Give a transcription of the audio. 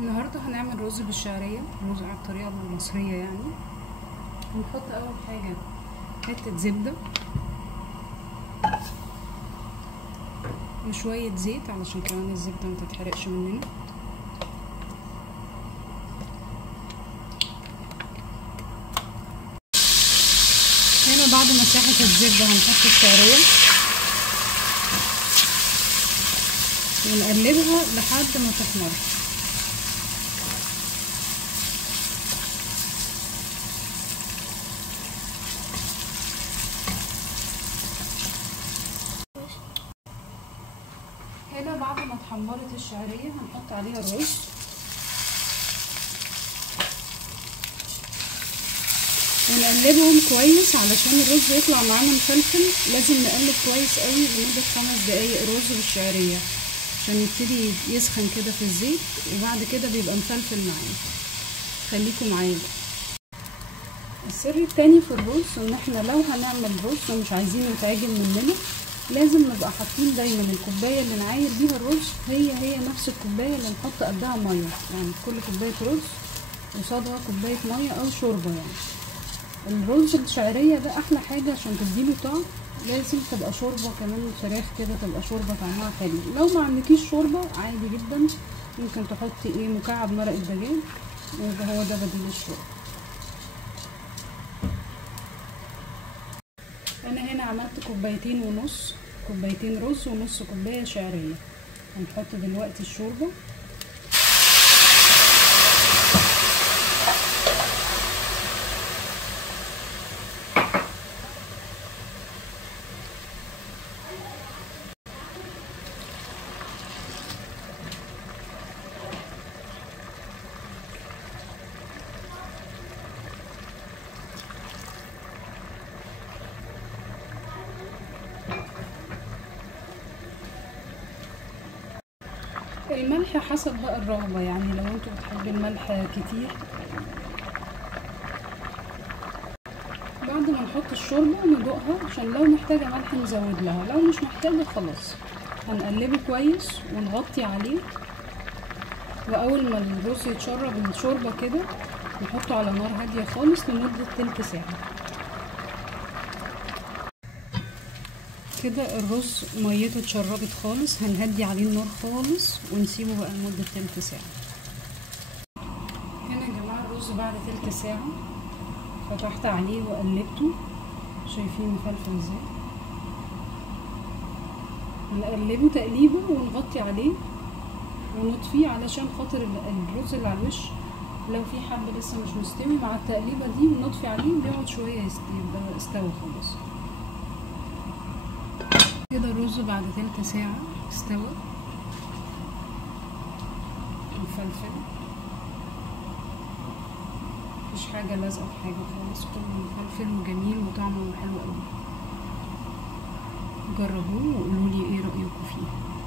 النهارده هنعمل رز بالشعريه، رز على الطريقه المصريه يعني. هنحط اول حاجه حته زبده وشويه زيت علشان كمان الزبده ما تتحرقش مننا. هنا بعد ما ساحت الزبده هنحط الشعريه ونقلبها لحد ما تحمر. هنا بعد ما اتحمرت الشعريه هنحط عليها الرز ونقلبهم كويس علشان الرز يطلع معانا مفلفل. لازم نقلب كويس قوي لمده 5 دقايق الرز بالشعريه عشان يبتدي يسخن كده في الزيت، وبعد كده بيبقى مفلفل معانا. خليكم معايا. السر التاني في الرز ان احنا لو هنعمل رز ومش عايزينه يتعجن مننا لازم نبقى حاطين دايما الكوبايه اللي نعاير بيها الرز هي نفس الكوبايه اللي نحط قدها ميه، يعني كل كوبايه رز قصادها كوبايه ميه او شوربه. يعني الرز الشعريه ده احلى حاجه عشان تديله طعم. لازم تبقى شوربه كمان، الفراخ كده تبقى شوربه طعمها حلو. لو ما عندكيش شوربه عادي جدا ممكن تحطي مكعب مرق الدجاج ويبقى هو ده بديل الشوربه. انا هنا عملت 2.5 كوبايتين رز ونص كوبايه شعريه. هنحط دلوقتي الشوربه. الملح حسب بقى الرغبة، يعني لو انتوا بتحبوا الملح كتير. بعد ما نحط الشوربة ندوقها عشان لو محتاجة ملح نزود لها، لو مش محتاجة خلاص. هنقلبه كويس ونغطي عليه، واول ما الرز يتشرب الشوربة كده نحطه على نار هادية خالص لمدة تلت ساعة. كده الرز ميته اتشربت خالص، هنهدي عليه النار خالص ونسيبه بقى لمدة تلت ساعة. هنا يا جماعة الرز بعد تلت ساعة فتحت عليه وقلبته، شايفين مفلفل ازاي. هنقلبه تقليبه ونغطي عليه ونطفيه علشان خاطر الرز اللي على الوش لو في حبة لسه مش مستوي مع التقليبة دي بنطفي عليه بيقعد شوية يبقى استوى خلاص. كده الرز بعد تلت ساعة استوى مفلفل، مفيش حاجة لازقة في حاجة خالص، كله مفلفل وجميل وطعمه حلو قوي. جربوه وقولولي ايه رأيكم فيه.